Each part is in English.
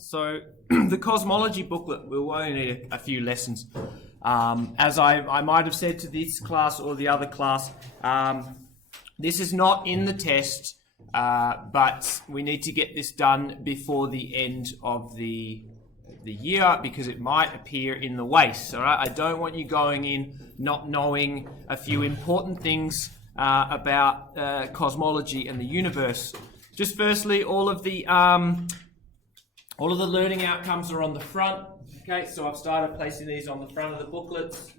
So the Cosmology booklet will only need a few lessons. As I might have said to this class or the other class, this is not in the test, but we need to get this done before the end of the year because it might appear in the waste. All right, I don't want you going in not knowing a few important things about cosmology and the universe. Just firstly, all of the learning outcomes are on the front. Okay, so I've started placing these on the front of the booklets.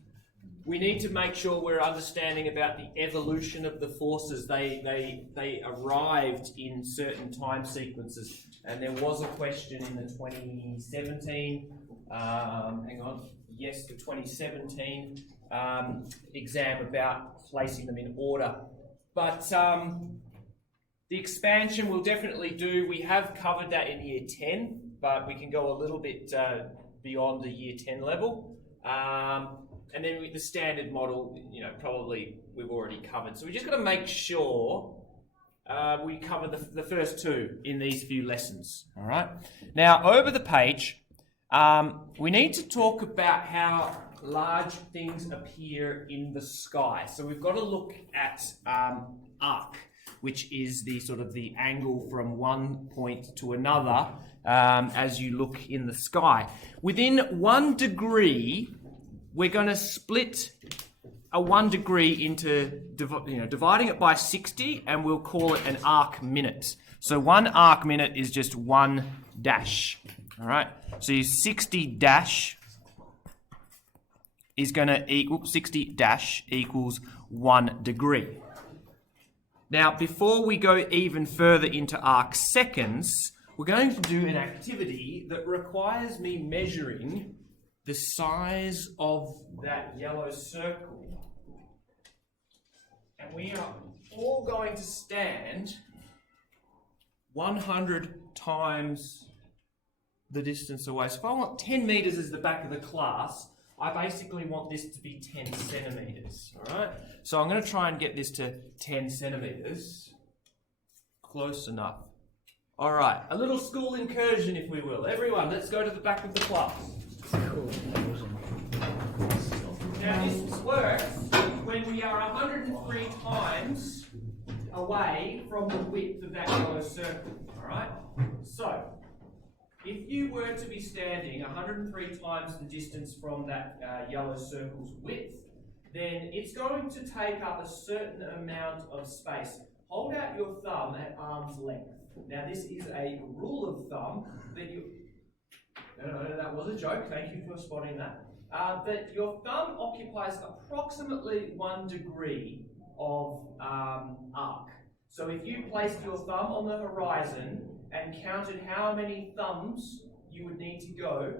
We need to make sure we're understanding about the evolution of the forces. They arrived in certain time sequences, and there was a question in the 2017. The 2017 exam about placing them in order. But the expansion we'll definitely do. We have covered that in year 10, but we can go a little bit beyond the year 10 level. And then with the standard model, probably we've already covered. So we just got to make sure we cover the first two in these few lessons. All right. Now, over the page, we need to talk about how large things appear in the sky. So we've got to look at arc, which is the sort of the angle from one point to another as you look in the sky. Within 1 degree, we're going to split a 1 degree into, dividing it by 60, and we'll call it an arc minute. So 1 arc minute is just 1 dash. All right. So your 60 dash is going to equal 60 dash equals 1 degree. Now, before we go even further into arc seconds, we're going to do an activity that requires me measuring the size of that yellow circle. And we are all going to stand 100 times the distance away. So if I want 10 meters as the back of the class, I basically want this to be 10 centimeters, all right? So I'm going to try and get this to 10 centimeters. Close enough. All right, a little school incursion, if we will. Everyone, let's go to the back of the class. Now this works when we are 103 times away from the width of that yellow circle, all right? So, if you were to be standing 103 times the distance from that yellow circle's width, then it's going to take up a certain amount of space. Hold out your thumb at arm's length. Now this is a rule of thumb that you... No, that was a joke. Thank you for spotting that. That your thumb occupies approximately 1 degree of arc. So if you placed your thumb on the horizon and counted how many thumbs you would need to go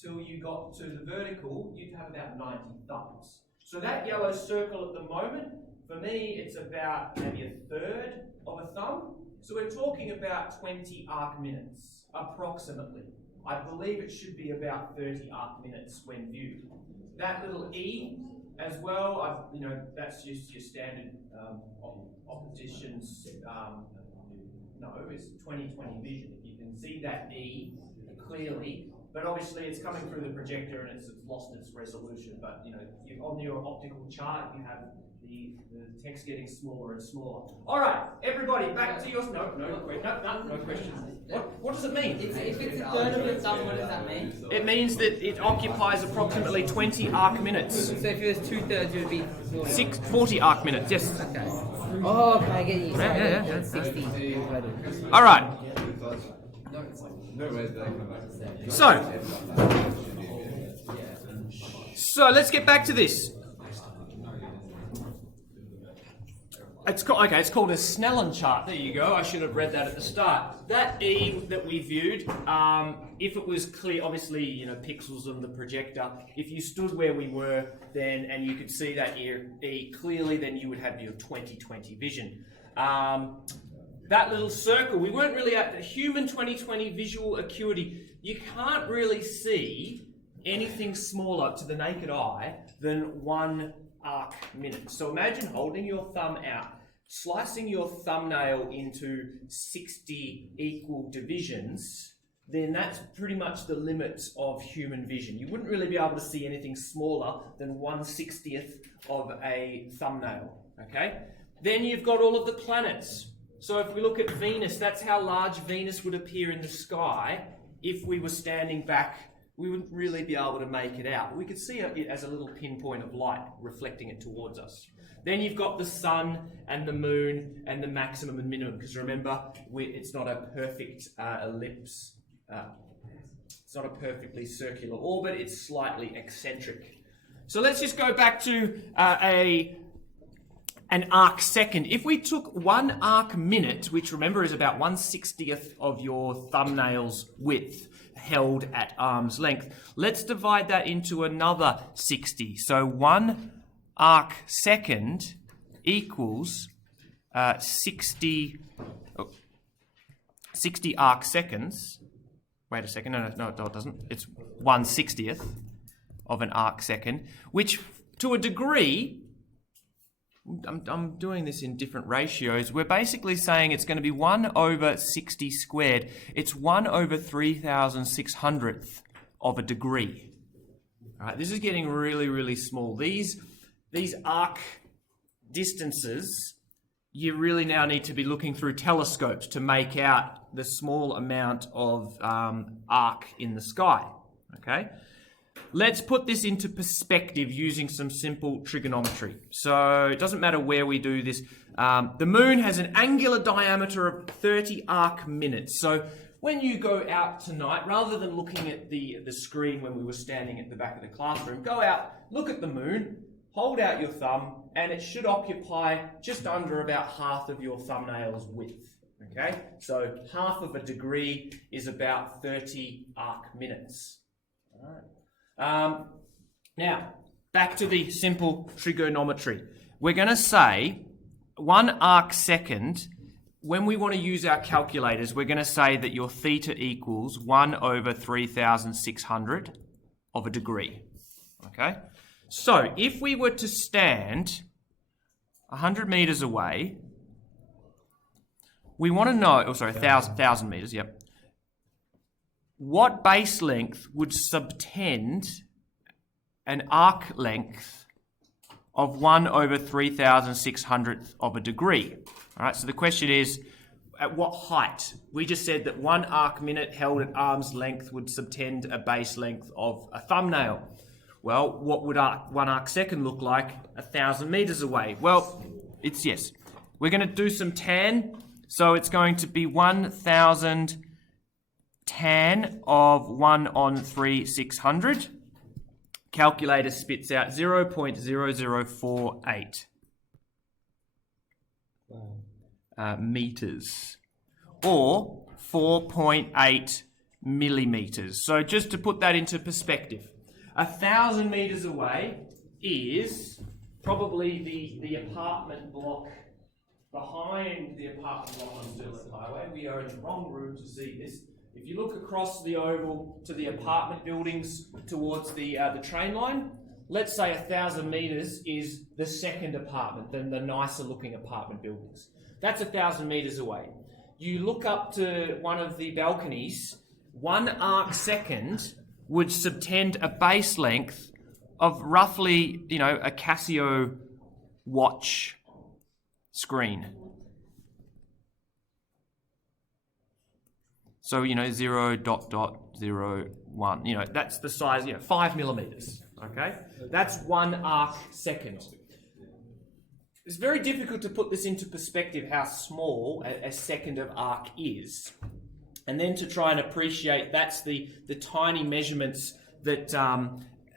till you got to the vertical, you'd have about 90 thumbs. So that yellow circle at the moment, for me, it's about maybe a third of a thumb. So we're talking about 20 arc minutes, approximately. I believe it should be about 30 arc minutes when viewed. That little E as well, that's just your standard oppositions. No, it's 20/20 vision. You can see that E clearly, but obviously it's coming through the projector and it's lost its resolution. But on your optical chart, you have the text getting smaller and smaller. All right, everybody, back to your... No questions. What does it mean? If it's a third of your thumb, what does that mean? It means that it occupies approximately 20 arc minutes. So if it was 2/3, it would be 40 arc minutes, yes. Okay. Oh, okay, I get you. Yeah. 60. All right. So let's get back to this. It's called a Snellen chart. There you go. I should have read that at the start. That E that we viewed, if it was clear, obviously, pixels on the projector. If you stood where we were then and you could see that E clearly, then you would have your 20/20 vision. That little circle, we weren't really at the human 20/20 visual acuity. You can't really see anything smaller to the naked eye than 1 arc minute. So imagine holding your thumb out, slicing your thumbnail into 60 equal divisions, then that's pretty much the limits of human vision. You wouldn't really be able to see anything smaller than 1/60th of a thumbnail, okay? Then you've got all of the planets. So if we look at Venus, that's how large Venus would appear in the sky. If we were standing back, we wouldn't really be able to make it out. We could see it as a little pinpoint of light reflecting it towards us. Then you've got the sun and the moon and the maximum and minimum, because remember, it's not a perfect ellipse. It's not a perfectly circular orbit, it's slightly eccentric. So let's just go back to an arc second. If we took 1 arc minute, which remember is about 1/60th of your thumbnail's width, held at arm's length, let's divide that into another 60. So 1 arc second equals 60 arc seconds. Wait a second, no, it doesn't. It's 1/60th of an arc second, which to a degree, I'm doing this in different ratios. We're basically saying it's going to be 1 over 60 squared. It's 1 over 3,600th of a degree. All right, this is getting really, really small. These arc distances, you really now need to be looking through telescopes to make out the small amount of arc in the sky. Okay. Let's put this into perspective using some simple trigonometry. So it doesn't matter where we do this. The moon has an angular diameter of 30 arc minutes. So when you go out tonight, rather than looking at the screen when we were standing at the back of the classroom, go out, look at the moon, hold out your thumb, and it should occupy just under about half of your thumbnail's width. Okay? So half of a degree is about 30 arc minutes. All right. Now, back to the simple trigonometry. We're going to say 1 arc second. When we want to use our calculators, we're going to say that your theta equals 1 over 3,600 of a degree. Okay? So, if we were to stand 100 meters away, we want to know, 1,000 meters, yep. What base length would subtend an arc length of 1 over 3,600th of a degree? All right, so the question is, at what height? We just said that 1 arc minute held at arm's length would subtend a base length of a thumbnail. Well, what would 1 arc second look like 1,000 meters away? Well, it's yes. We're going to do some tan, so it's going to be 1,000 tan of 1 on 3,600. Calculator spits out 0.0048 meters, or 4.8 millimeters. So just to put that into perspective, 1,000 meters away is probably the apartment block behind the apartment block on Stirling Highway. We are in the wrong room to see this. If you look across the oval to the apartment buildings towards the train line, let's say 1,000 meters is the second apartment, then the nicer looking apartment buildings. That's 1,000 meters away. You look up to one of the balconies, 1 arc second would subtend a base length of roughly, a Casio watch screen. So, 0.01. That's the size, 5 millimeters. Okay? That's 1 arc second. It's very difficult to put this into perspective how small a second of arc is. And then to try and appreciate that's the tiny measurements that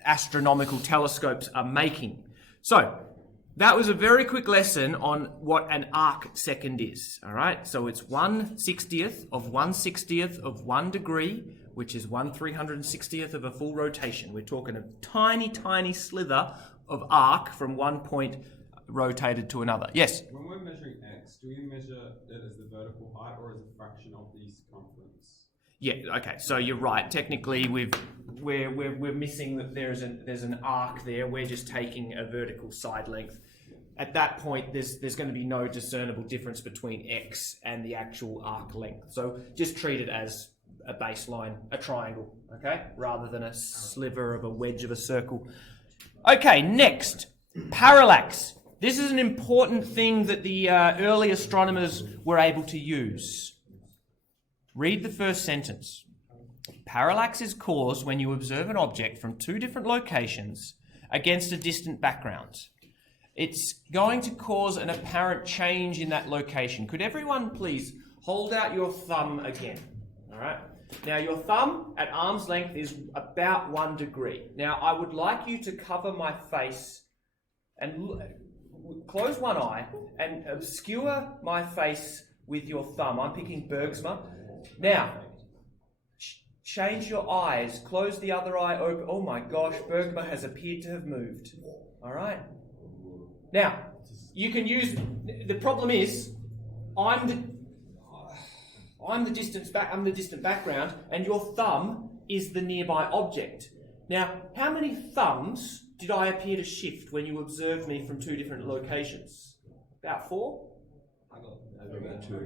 astronomical telescopes are making. So, that was a very quick lesson on what an arc second is, all right? So it's 1/60th of 1/60th of 1 degree, which is 1/360th of a full rotation. We're talking a tiny, tiny slither of arc from one point rotated to another. Yes? When we're measuring x, do we measure it as the vertical height or as a fraction of the circumference? Yeah, okay, so you're right. Technically, we're missing that there's an arc there. We're just taking a vertical side length. At that point, there's going to be no discernible difference between x and the actual arc length. So just treat it as a baseline, a triangle, okay, rather than a sliver of a wedge of a circle. Okay, next, parallax. This is an important thing that the early astronomers were able to use. Read the first sentence. Parallax is caused when you observe an object from two different locations against a distant background. It's going to cause an apparent change in that location. Could everyone please hold out your thumb again? All right. Now your thumb at arm's length is about 1 degree. Now I would like you to cover my face and close one eye and obscure my face with your thumb. I'm picking Bergsma. Now, change your eyes. Close the other eye open. Oh my gosh, Bergsma has appeared to have moved. All right. Now, you can use. The problem is, I'm the distant background, and your thumb is the nearby object. Now, how many thumbs did I appear to shift when you observed me from two different locations? About 4?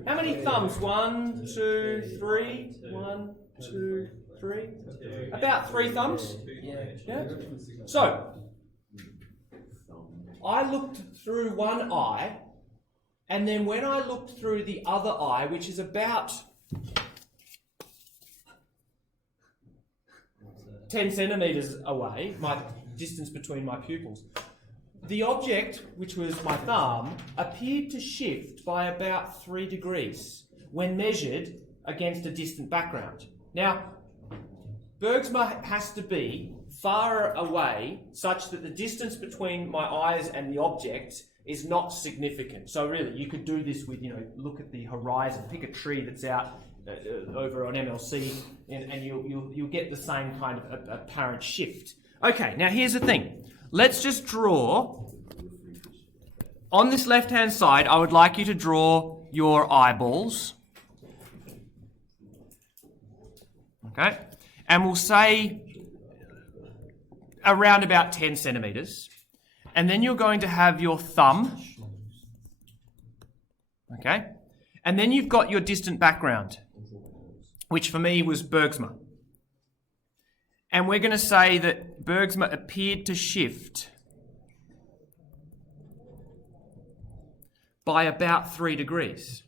How many thumbs? 1, 2, 3. 1, 2, 3. About 3 thumbs? Yeah. So, I looked through one eye, and then when I looked through the other eye, which is about 10 centimetres away, my distance between my pupils, the object, which was my thumb, appeared to shift by about 3 degrees when measured against a distant background. Now, Bergsma has to be far away such that the distance between my eyes and the object is not significant. So really, you could do this with, look at the horizon, pick a tree that's out over on MLC, and you'll get the same kind of apparent shift. Okay, now here's the thing. Let's just draw. On this left-hand side, I would like you to draw your eyeballs. Okay, and we'll say around about 10 centimetres. And then you're going to have your thumb. Okay, and then you've got your distant background, which for me was Bergsma. And we're going to say that Bergsma appeared to shift by about 3 degrees.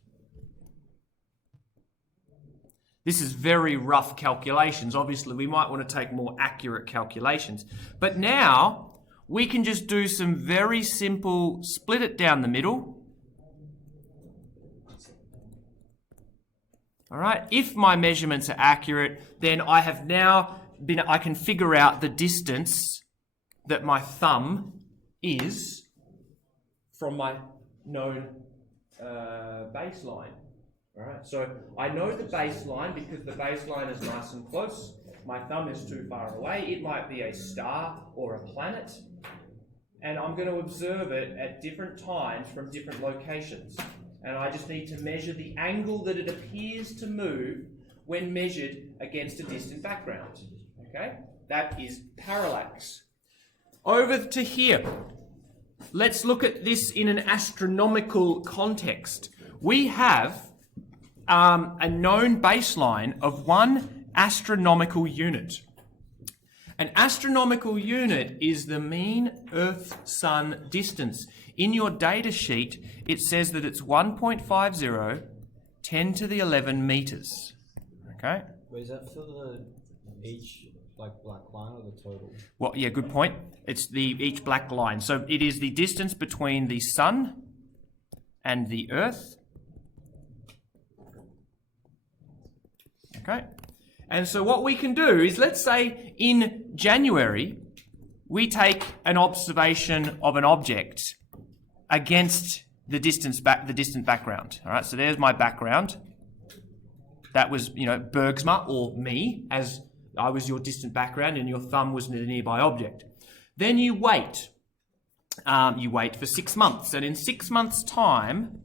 This is very rough calculations. Obviously, we might want to take more accurate calculations. But now, we can just do some very simple, split it down the middle. All right, if my measurements are accurate, then I can figure out the distance that my thumb is from my known baseline. All right, so I know the baseline because the baseline is nice and close. My thumb is too far away. It might be a star or a planet. And I'm going to observe it at different times from different locations. And I just need to measure the angle that it appears to move when measured against a distant background. Okay, that is parallax. Over to here. Let's look at this in an astronomical context. We have a known baseline of 1 astronomical unit. An astronomical unit is the mean Earth-Sun distance. In your data sheet, it says that it's 1.50, 10 to the 11 meters. Okay? Wait, is that for each black line or the total? Well, yeah, good point. It's each black line. So it is the distance between the Sun and the Earth. Okay? And so what we can do is, let's say in January, we take an observation of an object against the distant background. All right, so there's my background. That was, Bergsma, or me, as I was your distant background, and your thumb was the nearby object. Then you wait. You wait for 6 months, and in 6 months' time,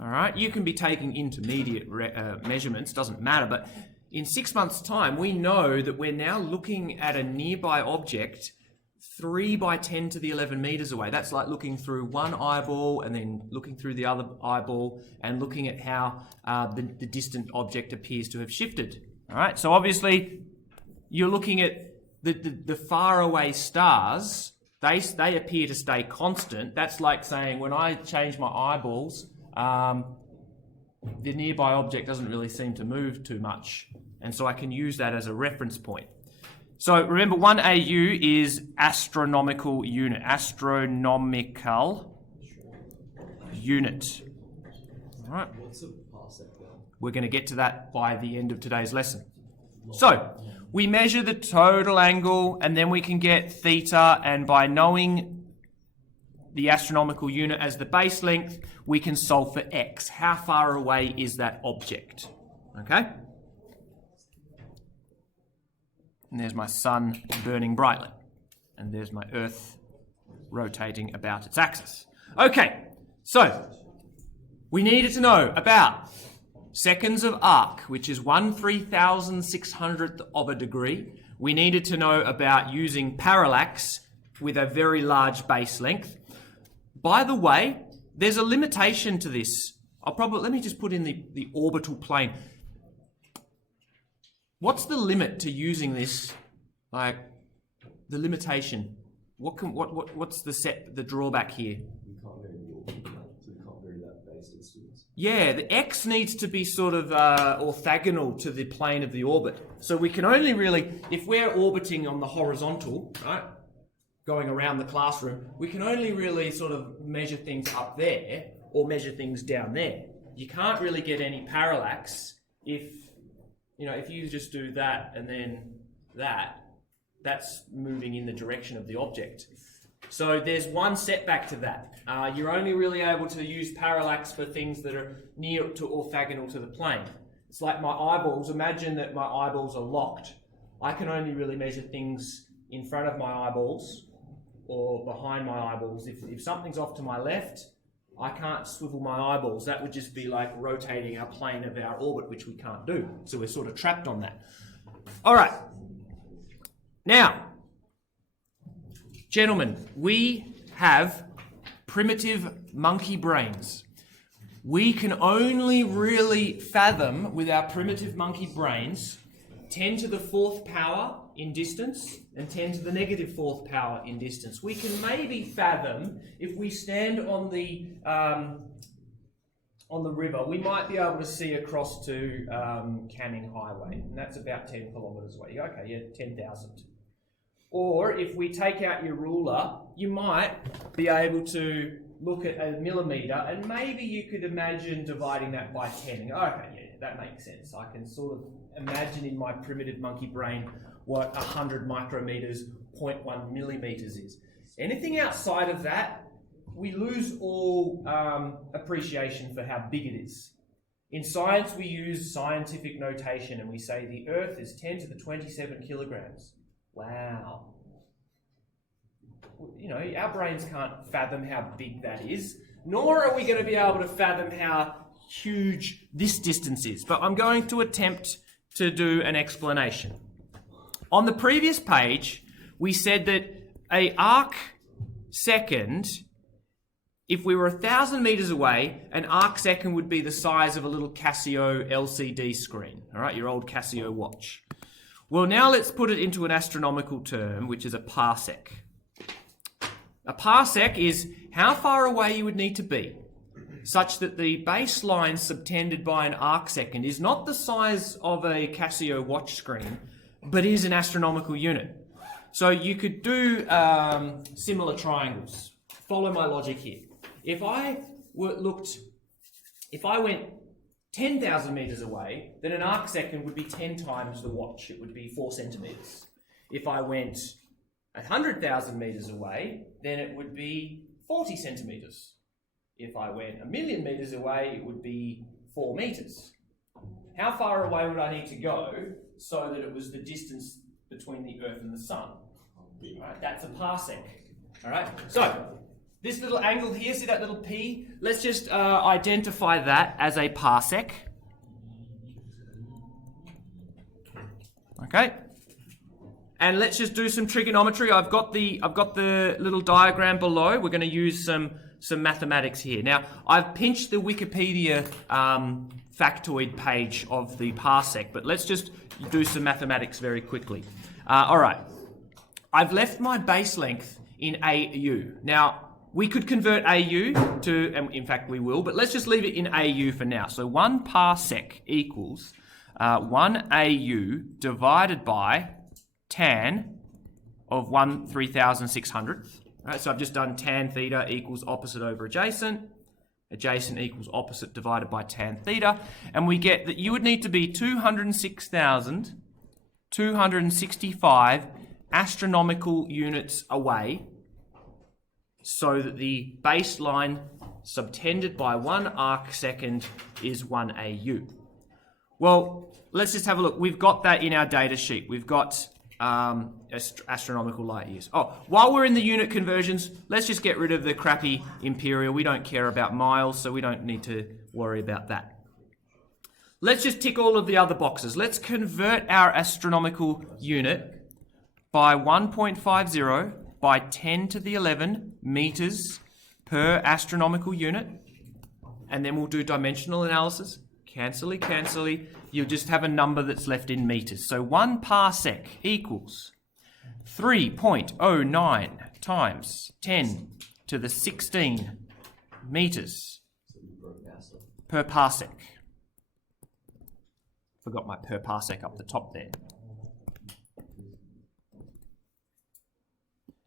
all right, you can be taking intermediate measurements, doesn't matter, but in 6 months' time, we know that we're now looking at a nearby object 3 by 10 to the 11 meters away. That's like looking through one eyeball and then looking through the other eyeball and looking at how the distant object appears to have shifted. All right, so obviously you're looking at the far away stars. They appear to stay constant. That's like saying when I change my eyeballs, the nearby object doesn't really seem to move too much. And so I can use that as a reference point. So remember, 1 AU is astronomical unit. Astronomical unit. All right. What's a parsec then? We're going to get to that by the end of today's lesson. So we measure the total angle, and then we can get theta, and by knowing the astronomical unit as the base length, we can solve for x. How far away is that object? Okay? And there's my sun burning brightly. And there's my Earth rotating about its axis. Okay, so we needed to know about seconds of arc, which is 1/3600th of a degree. We needed to know about using parallax with a very large base length. By the way, there's a limitation to this. Let me just put in the orbital plane. What's the limit to using this? Like, the limitation. What's the drawback here? You can't vary the orbit, so you can't vary that base distance. Yeah, the x needs to be sort of orthogonal to the plane of the orbit. So we can only really, if we're orbiting on the horizontal, right, going around the classroom, we can only really sort of measure things up there or measure things down there. You can't really get any parallax if you just do that and then that's moving in the direction of the object. So there's one setback to that. You're only really able to use parallax for things that are near to orthogonal to the plane. It's like my eyeballs. Imagine that my eyeballs are locked. I can only really measure things in front of my eyeballs or behind my eyeballs. If something's off to my left, I can't swivel my eyeballs. That would just be like rotating our plane of our orbit, which we can't do. So we're sort of trapped on that. All right. Now, gentlemen, we have primitive monkey brains. We can only really fathom with our primitive monkey brains 10 to the 4th power in distance and 10 to the negative 4th power in distance. We can maybe fathom, if we stand on the river, we might be able to see across to Canning Highway, and that's about 10 kilometres away. Okay, yeah, 10,000. Or if we take out your ruler, you might be able to look at a millimetre, and maybe you could imagine dividing that by 10. Okay, yeah, that makes sense. I can sort of imagine in my primitive monkey brain what 100 micrometres, 0.1 millimetres is. Anything outside of that, we lose all appreciation for how big it is. In science, we use scientific notation, and we say the Earth is 10 to the 27 kilograms. Wow. Our brains can't fathom how big that is, nor are we going to be able to fathom how huge this distance is. But I'm going to attempt to do an explanation. On the previous page, we said that an arc second, if we were 1,000 meters away, an arc second would be the size of a little Casio LCD screen. All right, your old Casio watch. Well, now let's put it into an astronomical term, which is a parsec. A parsec is how far away you would need to be, such that the baseline subtended by an arc second is not the size of a Casio watch screen, but is an astronomical unit. So you could do similar triangles. Follow my logic here. If I went 10,000 meters away, then an arc second would be 10 times the watch. It would be 4 centimeters. If I went 100,000 meters away, then it would be 40 centimeters. If I went 1,000,000 meters away, it would be 4 meters. How far away would I need to go so that it was the distance between the Earth and the Sun? All right, that's a parsec. All right, so this little angle here, see that little P? Let's just identify that as a parsec. Okay. And let's just do some trigonometry. I've got the little diagram below. We're going to use some some mathematics here. Now, I've pinched the Wikipedia factoid page of the parsec, but let's just do some mathematics very quickly. All right. I've left my base length in AU. Now, we could convert AU to, and in fact we will, but let's just leave it in AU for now. So 1 parsec equals 1 AU divided by tan of 1 3,600th. Right, so I've just done tan theta equals opposite over adjacent. Adjacent equals opposite divided by tan theta. And we get that you would need to be 206,265 astronomical units away so that the baseline subtended by 1 arc second is 1 AU. Well, let's just have a look. We've got that in our data sheet. We've got astronomical light years. Oh, while we're in the unit conversions, let's just get rid of the crappy imperial. We don't care about miles, so we don't need to worry about that. Let's just tick all of the other boxes. Let's convert our astronomical unit by 1.50 by 10 to the 11 meters per astronomical unit. And then we'll do dimensional analysis. Cancel-y, cancel-y. You'll just have a number that's left in meters. So 1 parsec equals 3.09 times 10 to the 16 meters per parsec. Forgot my per parsec up the top there.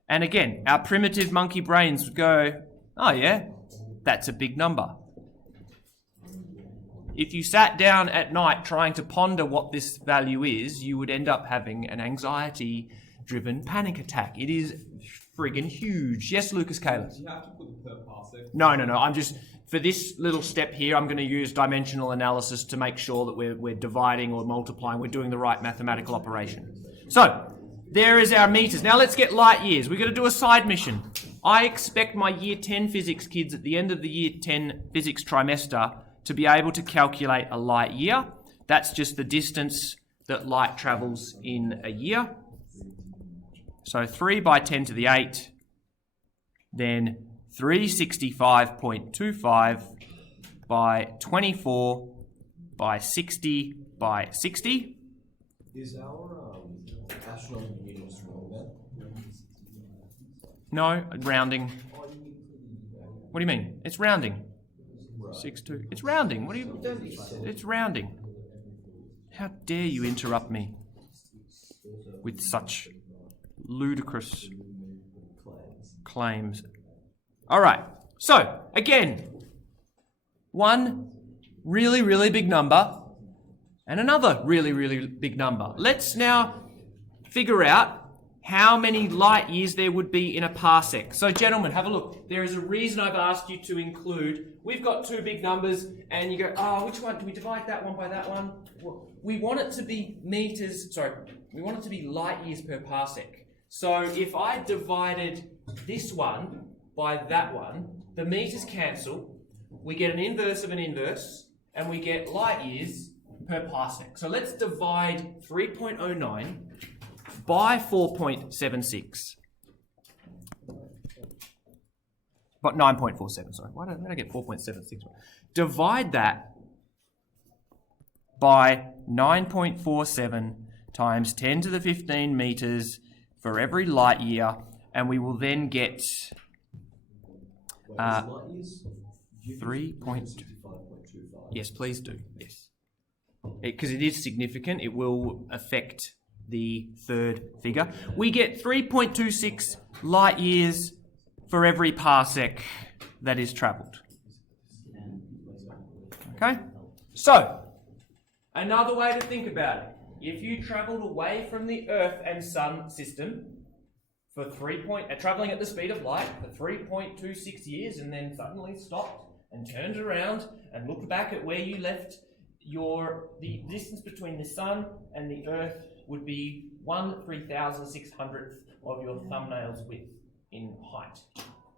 And again, our primitive monkey brains would go, oh yeah, that's a big number. If you sat down at night trying to ponder what this value is, you would end up having an anxiety-driven panic attack. It is friggin' huge. Yes, Lucas Kaler? Do you have to put the per parsec? No. I'm just, for this little step here, I'm going to use dimensional analysis to make sure that we're dividing or multiplying. We're doing the right mathematical operation. So, there is our meters. Now let's get light years. We're going to do a side mission. I expect my Year 10 physics kids at the end of the Year 10 physics trimester to be able to calculate a light year. That's just the distance that light travels in a year. So 3 by 10 to the 8, then 365.25 by 24 by 60 by 60. Is our astronomical units wrong then? No, rounding. What do you mean? It's rounding. 6.2. It's rounding. What do you? It's rounding. How dare you interrupt me with such ludicrous claims? All right. So again, one really, really big number and another really, really big number. Let's now figure out how many light years there would be in a parsec. So gentlemen, have a look. There is a reason I've asked you to include, we've got two big numbers and you go, oh, which one? Do we divide that one by that one? Well, we want it to be we want it to be light years per parsec. So if I divided this one by that one, the meters cancel, we get an inverse of an inverse, and we get light years per parsec. So let's divide 3.09 by 4.76. But 9.47, sorry. Why did I get 4.76? Divide that by 9.47 times 10 to the 15 meters for every light year, and we will then get 3.25. Yes, please do. Yes. Because it is significant. It will affect the third figure. We get 3.26 light years for every parsec that is travelled. Okay? So, another way to think about it. If you travelled away from the Earth and Sun system for travelling at the speed of light for 3.26 years and then suddenly stopped and turned around and looked back at where you left the distance between the Sun and the Earth would be 1/3,600th of your thumbnail's width in height,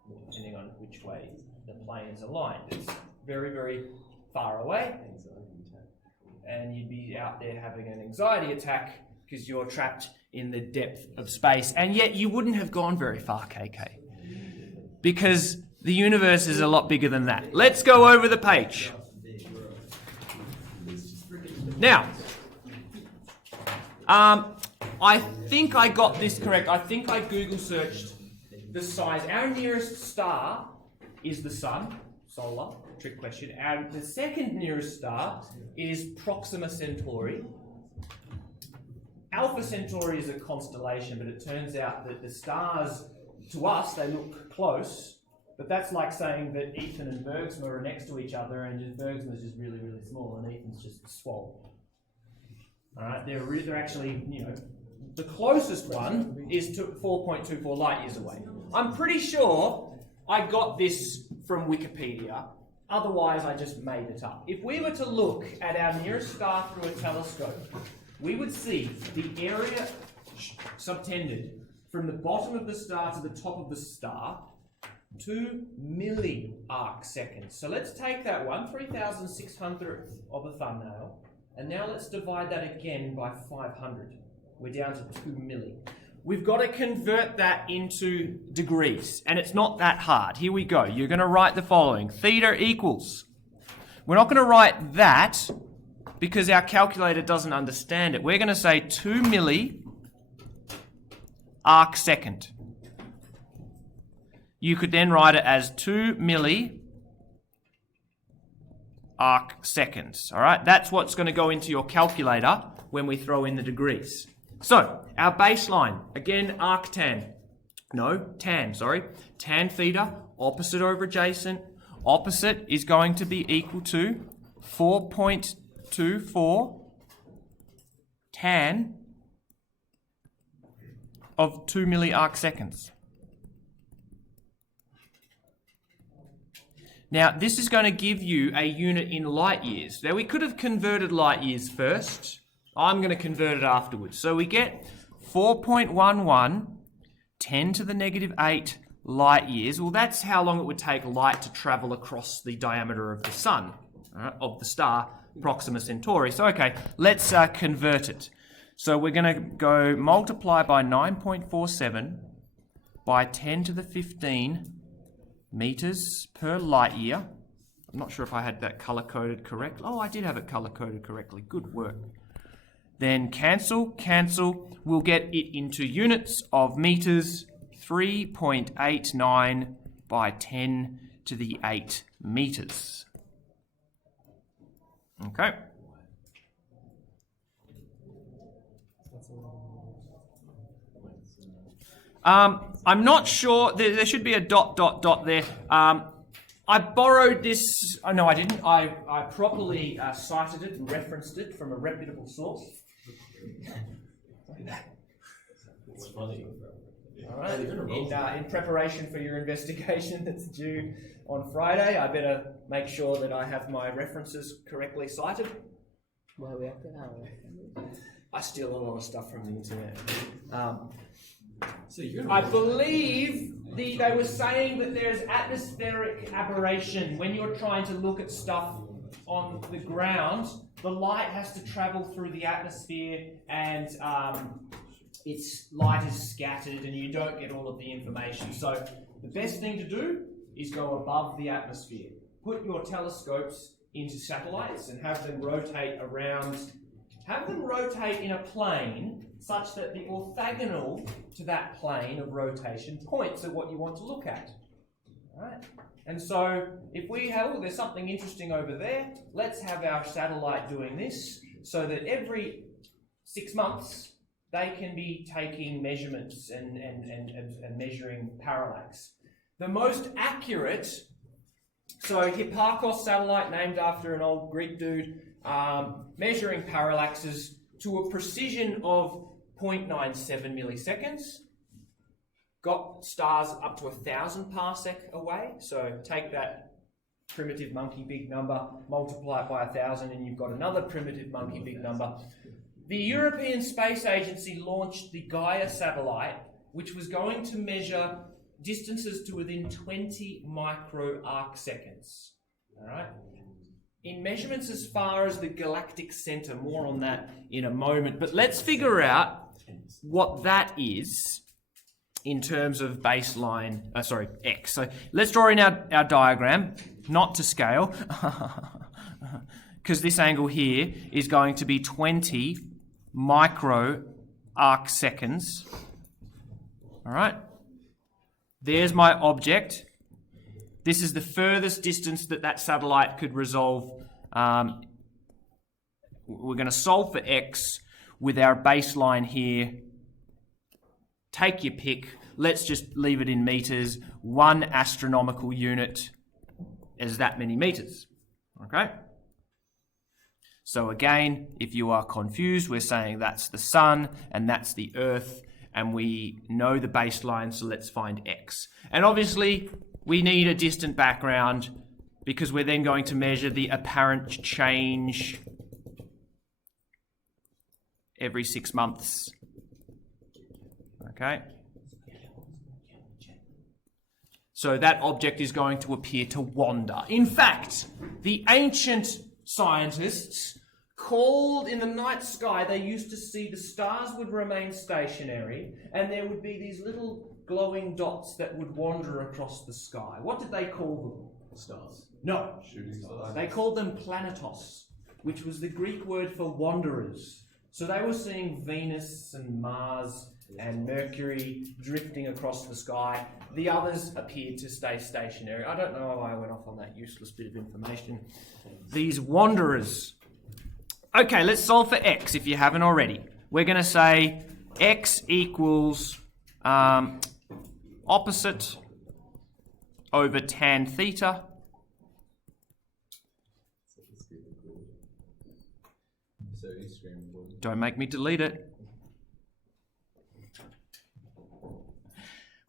depending on which way the planes are aligned. It's very, very far away, and you'd be out there having an anxiety attack because you're trapped in the depth of space, and yet you wouldn't have gone very far, KK, because The universe is a lot bigger than that. Let's go over the page. Now, I think I got this correct. I think I Google searched the size. Our nearest star is the Sun, solar, trick question. And the second nearest star is Proxima Centauri. Alpha Centauri is a constellation, but it turns out that the stars, to us, they look close, but that's like saying that Ethan and Bergsma are next to each other, and Bergsma is just really, really small, and Ethan's just swole. All right, they're actually, the closest one is to 4.24 light years away. I'm pretty sure I got this from Wikipedia. Otherwise, I just made it up. If we were to look at our nearest star through a telescope, we would see the area subtended from the bottom of the star to the top of the star, 2 milliarc seconds. So let's take that one, 3,600th of a thumbnail, and now let's divide that again by 500. We're down to 2 milli. We've got to convert that into degrees, and it's not that hard. Here we go. You're going to write the following. Theta equals. We're not going to write that because our calculator doesn't understand it. We're going to say 2 milli arc second. You could then write it as 2 milli arc seconds. All right, that's what's going to go into your calculator when we throw in the degrees. So, our baseline, again, tan theta, opposite over adjacent. Opposite is going to be equal to 4.24 tan of 2 milliarc seconds. Now, this is going to give you a unit in light years. Now, we could have converted light years first. I'm going to convert it afterwards. So we get 4.11 10 to the negative 8 light years. Well, that's how long it would take light to travel across the diameter of the sun, of the star Proxima Centauri. So, okay, let's convert it. So we're going to go multiply by 9.47 by 10 to the 15 meters per light year. I'm not sure if I had that color-coded correct. Oh, I did have it color-coded correctly. Good work. Then cancel. We'll get it into units of meters, 3.89 by 10 to the 8 meters. Okay. I'm not sure, there should be a ... there. I borrowed this, oh no I didn't, I properly cited it and referenced it from a reputable source. It's funny. All right. In preparation for your investigation that's due on Friday, I better make sure that I have my references correctly cited. Well, we have to have I steal a lot of stuff from the internet. So you're I believe they were saying that there's atmospheric aberration. When you're trying to look at stuff on the ground, the light has to travel through the atmosphere and its light is scattered and you don't get all of the information. So the best thing to do is go above the atmosphere. Put your telescopes into satellites and have them rotate around. Have them rotate in a plane such that the orthogonal to that plane of rotation points at what you want to look at. All right? And so if we have, oh, there's something interesting over there, let's have our satellite doing this so that every 6 months they can be taking measurements and measuring parallax. The most accurate, so Hipparchos satellite, named after an old Greek dude, measuring parallaxes to a precision of 0.97 milliseconds. Got stars up to 1,000 parsec away, so take that primitive monkey big number, multiply it by 1,000 and you've got another primitive monkey big number. The European Space Agency launched the Gaia satellite, which was going to measure distances to within 20 micro arc seconds. All right? In measurements as far as the galactic center, more on that in a moment, but let's figure out what that is in terms of baseline, x. So let's draw in our diagram, not to scale, because this angle here is going to be 20 micro arc seconds. All right? There's my object. This is the furthest distance that satellite could resolve. We're going to solve for x with our baseline here. Take your pick. Let's just leave it in meters. 1 astronomical unit is that many meters. Okay? So again, if you are confused, we're saying that's the sun and that's the earth, and we know the baseline, so let's find x. And obviously, we need a distant background because we're then going to measure the apparent change every 6 months. Okay? So that object is going to appear to wander. In fact, the ancient scientists called in the night sky, they used to see the stars would remain stationary and there would be these little glowing dots that would wander across the sky. What did they call them? Stars. No. Shooting stars. They called them planetos, which was the Greek word for wanderers. So they were seeing Venus and Mars and Mercury drifting across the sky. The others appeared to stay stationary. I don't know why I went off on that useless bit of information. These wanderers. Okay, let's solve for x if you haven't already. We're going to say x equals opposite over tan theta. So extreme important. Don't make me delete it.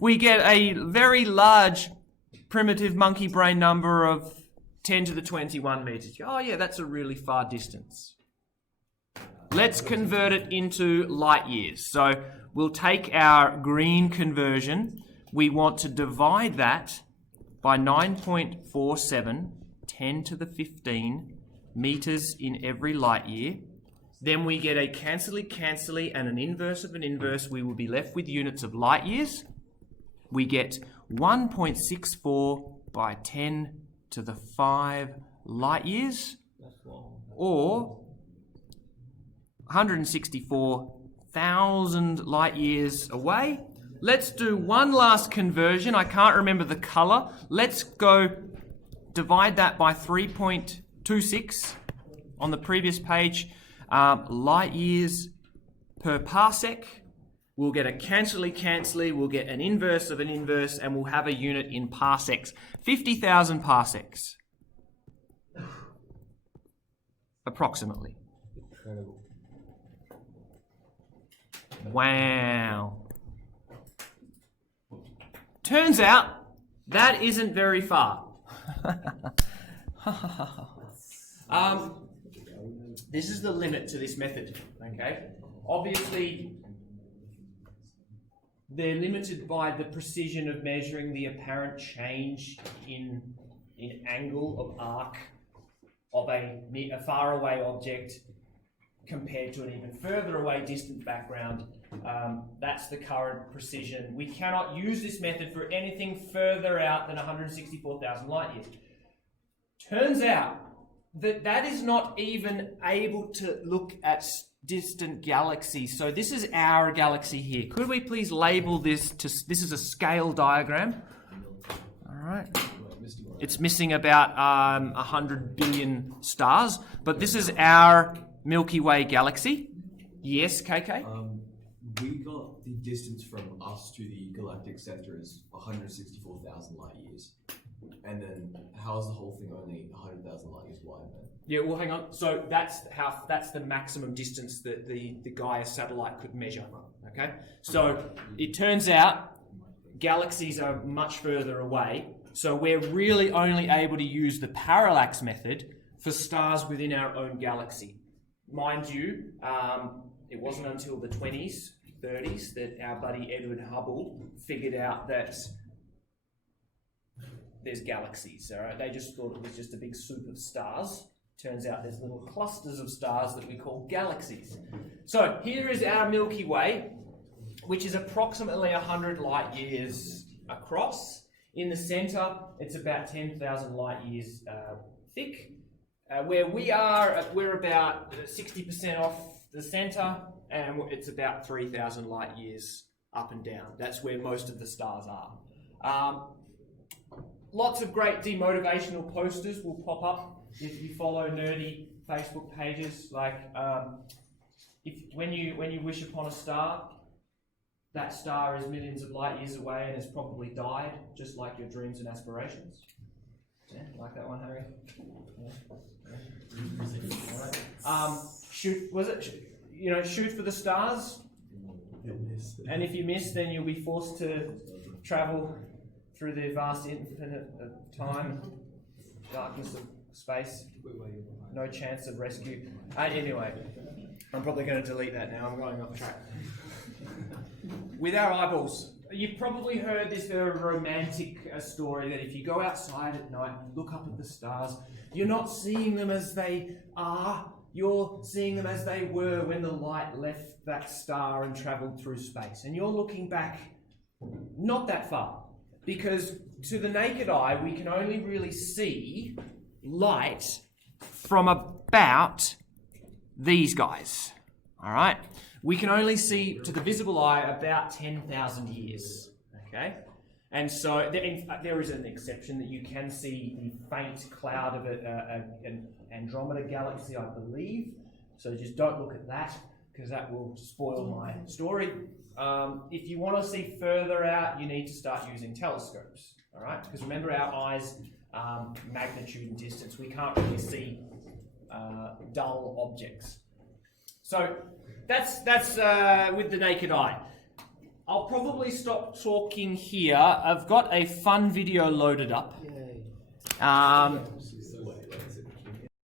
We get a very large primitive monkey brain number of 10 to the 21 meters. Oh yeah, that's a really far distance. Let's convert it into light years. So we'll take our green conversion. We want to divide that by 9.47, 10 to the 15 meters in every light year. Then we get a cancely and an inverse of an inverse. We will be left with units of light years. We get 1.64 by 10 to the 5 light years, or 164,000 light years away. Let's do one last conversion. I can't remember the color. Let's go divide that by 3.26 on the previous page. Light years per parsec. We'll get a cancely, we'll get an inverse of an inverse, and we'll have a unit in parsecs. 50,000 parsecs. Approximately. Incredible. Wow. Turns out that isn't very far. This is the limit to this method, okay? Obviously, they're limited by the precision of measuring the apparent change in angle of arc of a far away object compared to an even further away distant background. That's the current precision. We cannot use this method for anything further out than 164,000 light years. Turns out that is not even able to look at distant galaxies. So this is our galaxy here. Could we please label this this is a scale diagram. All right. It's missing about 100 billion stars, but this is our Milky Way galaxy. Yes, KK? We got the distance from us to the galactic center is 164,000 light years. And then how is the whole thing only 100,000 light years wide then? Yeah, well, hang on. So that's the maximum distance that the Gaia satellite could measure. Okay, so it turns out galaxies are much further away. So we're really only able to use the parallax method for stars within our own galaxy. Mind you, it wasn't until the 20s, 30s that our buddy Edward Hubble figured out that there's galaxies. All right, they just thought it was just a big soup of stars. Turns out there's little clusters of stars that we call galaxies. So here is our Milky Way. which is approximately 100 light years across. In the centre, it's about 10,000 light years thick. Where we are, we're about 60% off the centre, and it's about 3,000 light years up and down. That's where most of the stars are. Lots of great demotivational posters will pop up if you follow nerdy Facebook pages. Like when you wish upon a star, that star is millions of light years away and has probably died, just like your dreams and aspirations. Yeah, like that one, Harry? Yeah. Shoot for the stars. And if you miss, then you'll be forced to travel through the vast infinite of time, darkness of space. No chance of rescue. Anyway, I'm probably going to delete that now. I'm going off track. With our eyeballs, you've probably heard this very romantic story that if you go outside at night and look up at the stars, you're not seeing them as they are, you're seeing them as they were when the light left that star and travelled through space. And you're looking back not that far, because to the naked eye, we can only really see light from about these guys. All right? We can only see, to the visible eye, about 10,000 years. Okay? And so there is an exception that you can see the faint cloud of an Andromeda galaxy, I believe. So just don't look at that, because that will spoil my story. If you want to see further out, you need to start using telescopes. All right? Because remember, our eyes, magnitude and distance, we can't really see dull objects. So that's with the naked eye. I'll probably stop talking here. I've got a fun video loaded up.